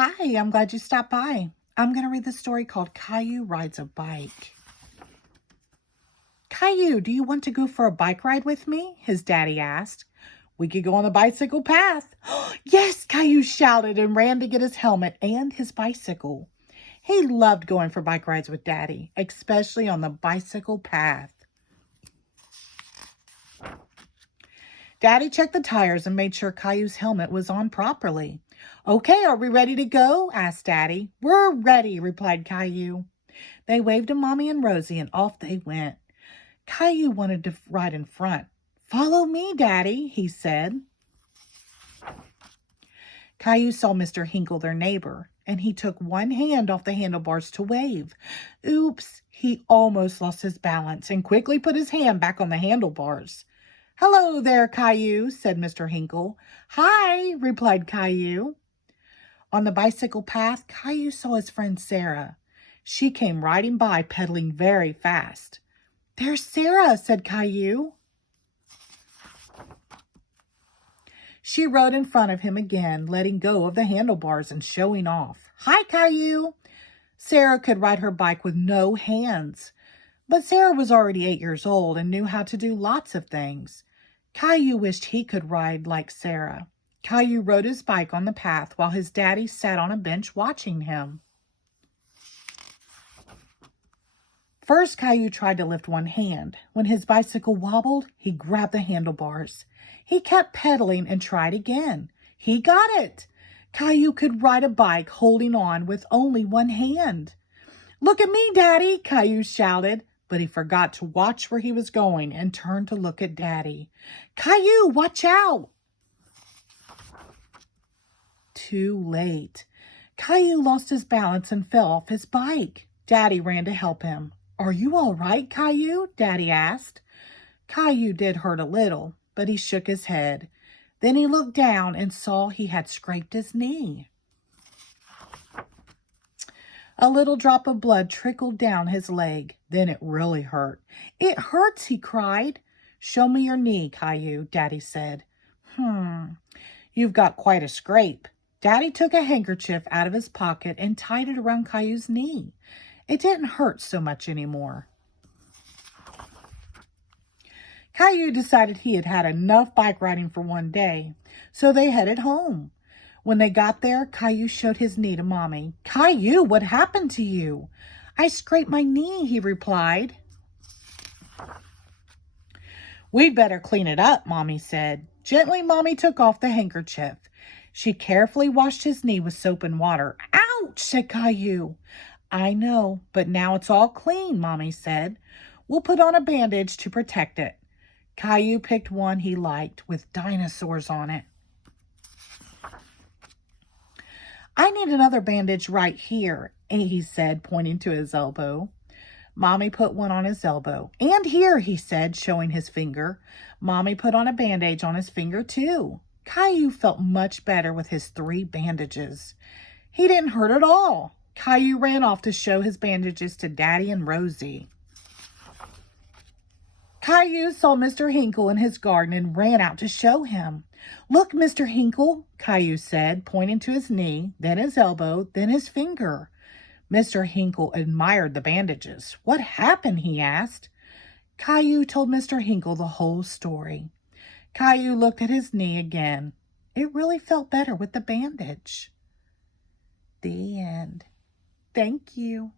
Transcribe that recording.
Hi, I'm glad you stopped by. I'm going to read the story called Caillou Rides a Bike. Caillou, do you want to go for a bike ride with me? His daddy asked. We could go on the bicycle path. Yes, Caillou shouted and ran to get his helmet and his bicycle. He loved going for bike rides with Daddy, especially on the bicycle path. Daddy checked the tires and made sure Caillou's helmet was on properly. Okay, are we ready to go? Asked Daddy. We're ready, replied Caillou. They waved to Mommy and Rosie and off they went. Caillou wanted to ride in front. Follow me, Daddy, he said. Caillou saw Mr. Hinkle, their neighbor, and he took one hand off the handlebars to wave. Oops, he almost lost his balance and quickly put his hand back on the handlebars. Hello there, Caillou, said Mr. Hinkle. Hi, replied Caillou. On the bicycle path, Caillou saw his friend Sarah. She came riding by, pedaling very fast. There's Sarah, said Caillou. She rode in front of him again, letting go of the handlebars and showing off. Hi, Caillou. Sarah could ride her bike with no hands. But Sarah was already 8 years old and knew how to do lots of things. Caillou wished he could ride like Sarah. Caillou rode his bike on the path while his daddy sat on a bench watching him. First, Caillou tried to lift one hand. When his bicycle wobbled, he grabbed the handlebars. He kept pedaling and tried again. He got it. Caillou could ride a bike holding on with only one hand. Look at me, Daddy, Caillou shouted, but he forgot to watch where he was going and turned to look at Daddy. Caillou, watch out! Too late. Caillou lost his balance and fell off his bike. Daddy ran to help him. Are you all right, Caillou? Daddy asked. Caillou did hurt a little, but he shook his head. Then he looked down and saw he had scraped his knee. A little drop of blood trickled down his leg. Then it really hurt. It hurts, he cried. Show me your knee, Caillou, Daddy said. You've got quite a scrape. Daddy took a handkerchief out of his pocket and tied it around Caillou's knee. It didn't hurt so much anymore. Caillou decided he had had enough bike riding for one day, so they headed home. When they got there, Caillou showed his knee to Mommy. Caillou, what happened to you? I scraped my knee, he replied. We'd better clean it up, Mommy said. Gently, Mommy took off the handkerchief. She carefully washed his knee with soap and water. Ouch, said Caillou. I know, but now it's all clean, Mommy said. We'll put on a bandage to protect it. Caillou picked one he liked with dinosaurs on it. I need another bandage right here, he said, pointing to his elbow. Mommy put one on his elbow. And here, he said, showing his finger. Mommy put on a bandage on his finger, too. Caillou felt much better with his 3 bandages. He didn't hurt at all. Caillou ran off to show his bandages to Daddy and Rosie. Caillou saw Mr. Hinkle in his garden and ran out to show him. Look, Mr. Hinkle, Caillou said, pointing to his knee, then his elbow, then his finger. Mr. Hinkle admired the bandages. What happened, he asked. Caillou told Mr. Hinkle the whole story. Caillou looked at his knee again. It really felt better with the bandage. The end. Thank you.